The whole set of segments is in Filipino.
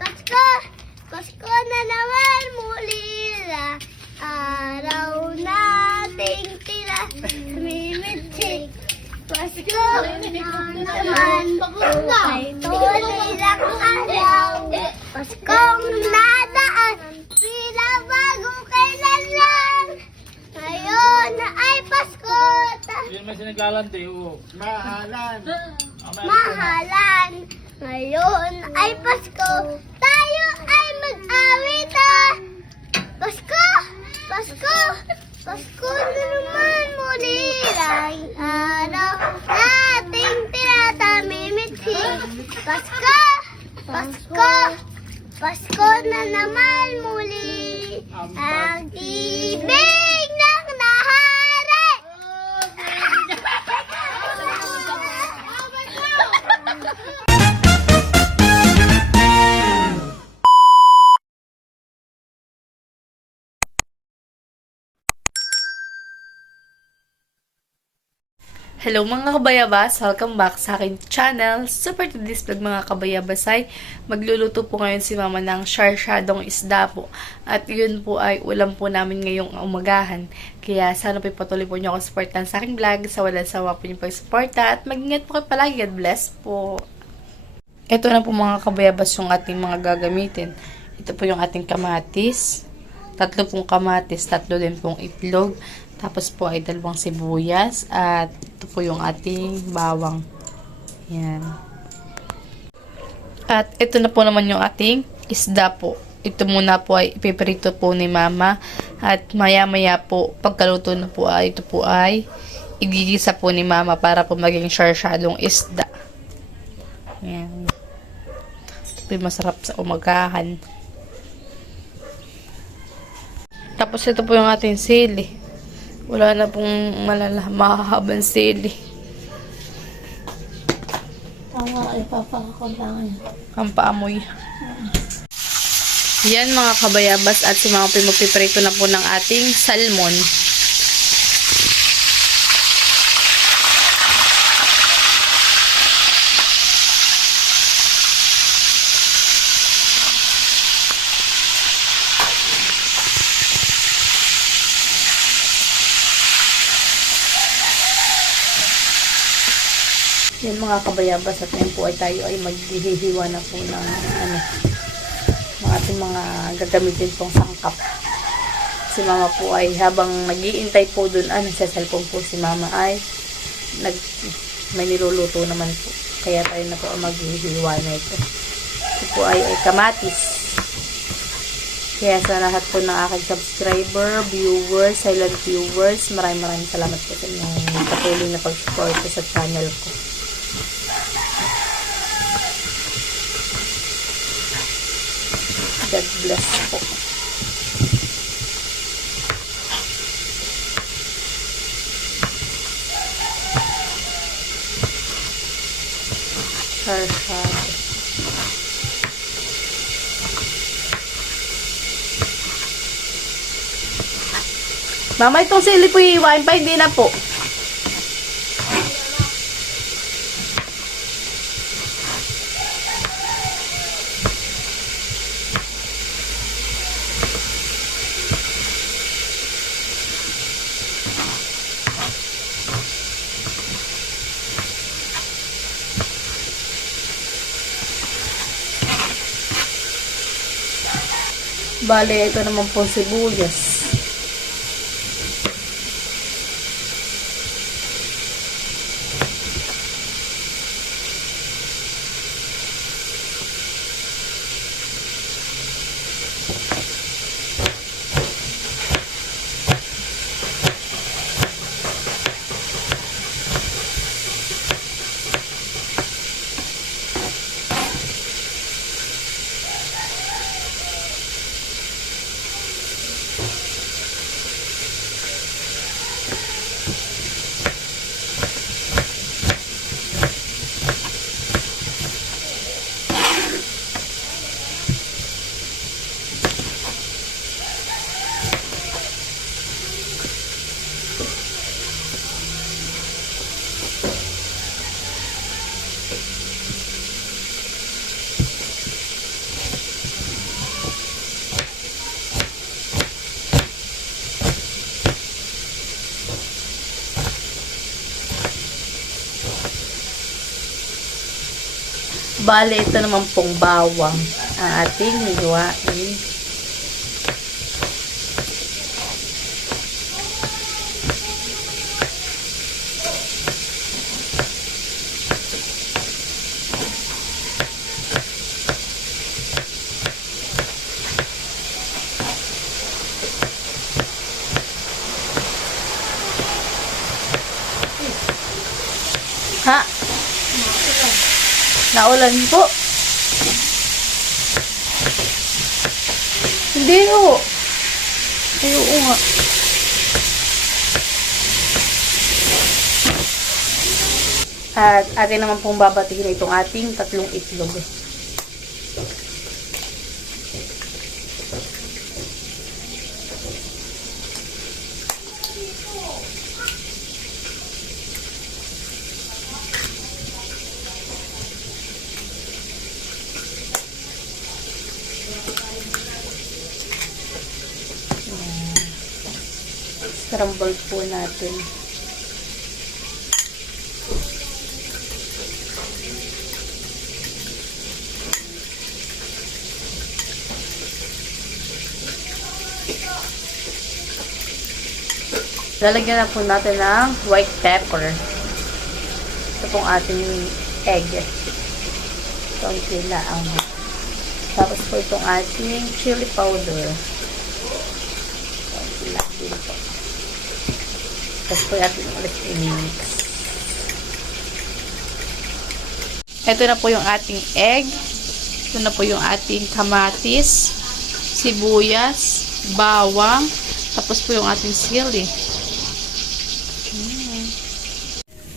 Pasko! Pasko na naman muli na. Araw nating tila. Mimitsik. Pasko na naman. Ay tuloy lang araw. Paskong nadaan. Sila bago kailan lang. Ngayon ay Pasko. Yun may sinaglalante, oo. Mahalan. Mahalan. Ngayon ay Pasko. Tayo ay mag-awit ah. Pasko! Pasko! Pasko na naman muli lang araw ating tinatamimitsik. Pasko! Pasko! Pasko na naman muli ang ibig ng nahari! Hello mga kabayabas! Welcome back sa aking channel. Super to this vlog mga kabayabas ay magluluto po ngayon si mama ng sarsyadong isda po. At yun po ay ulam po namin ngayong umagahan. Kaya sana po patuloy po niyo ako supportan sa aking vlog. Sa walang sawa po niyo pag-suporta at mag-ingat po kayo palagi. God bless po! Ito na po mga kabayabas yung ating mga gagamitin. Ito po yung ating kamatis. 3 pong kamatis, 3 din pong itlog. Tapos po ay 2 sibuyas at ito po yung ating bawang. Yan. At ito na po naman yung ating isda po. Ito muna po ay ipiprito po ni mama. At maya-maya po, pagkaluto na po ay ito po ay igigisa po ni mama para po maging sarsyadong isda. Yan. Ito po yung masarap sa umagahan. Tapos ito po yung ating sili. Wala na pong mahahabang sili. Tama, ipapakakulangan. Ang paamoy. Yan mga kabayabas at si mga magpiprito na po ng ating salmon. Yan mga kabayabas at yan po ay tayo ay maghihiwa na po ng ng ating mga gagamitin pong sangkap. Si mama po ay habang nag-iintay po dun, sa cellphone po si mama ay may niluluto naman po. Kaya tayo na po ang maghihiwa na ito. Ito po ay kamatis. Kaya sa lahat po ng aking subscriber, viewers, silent viewers, maraming salamat po sa inyong patuloy na pag-support sa channel ko. God bless po. Sarsyado. Mama, itong sili po iiwain pa, hindi na po. Bale, ito naman po sibuyas. Bale, ito naman pong bawang ang ating hiwain. Ha? Naulan po. Hindi ho. Ay, oo nga. At atin naman pong babatiin itong ating 3 itlog. Scramble po natin. Lalagyan na po natin ng white pepper. Ito pong ating egg. Konti lang. Tapos po itong ating chili powder. Konti lang din po. Tapos po yung ating ulit i-mix. Ito na po yung ating egg. Ito na po yung ating kamatis, sibuyas, bawang, tapos po yung ating sili.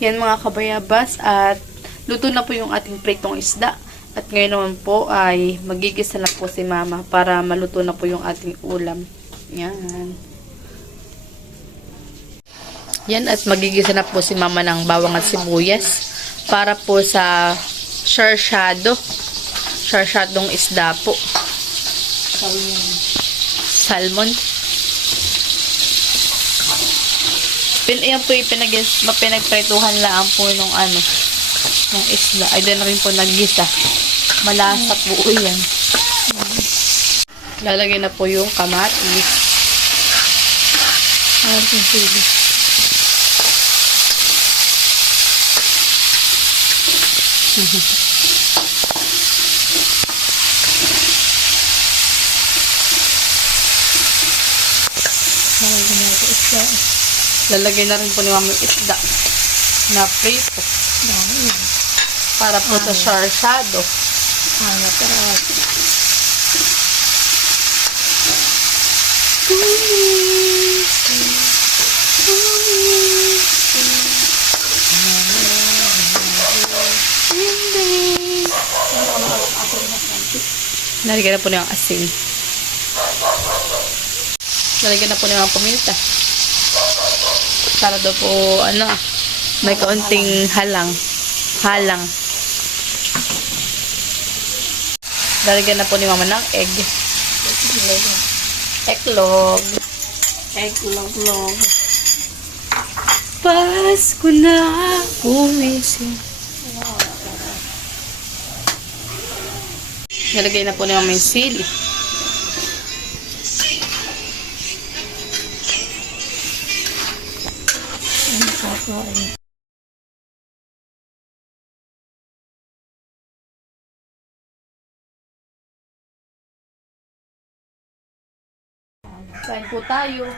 Yan mga kabayabas, at luto na po yung ating pritong isda. At ngayon naman po ay magigisa na po si mama para maluto na po yung ating ulam. Yan. Yan, at magigisa na po si mama ng bawang at sibuyas para po sa sarsyadong isda po. Salmon. Yan po pinagprituhan lang po nung ng isda. Ay, doon na rin po naggisa. Malasa po yan. Lalagay na po yung kamatis. Sili. Lalagay na rin po ni mama yung isda na prito. Para po sa sarsyado. Lalagyan na po ng asin. Lalagyan na po ng paminta. Para daw po, may kaunting halang. Lalagyan na po ni mama ng egg. Eklog. Pasko na gumising. Nalagay na po ni mama yung sili. Kain po tayo.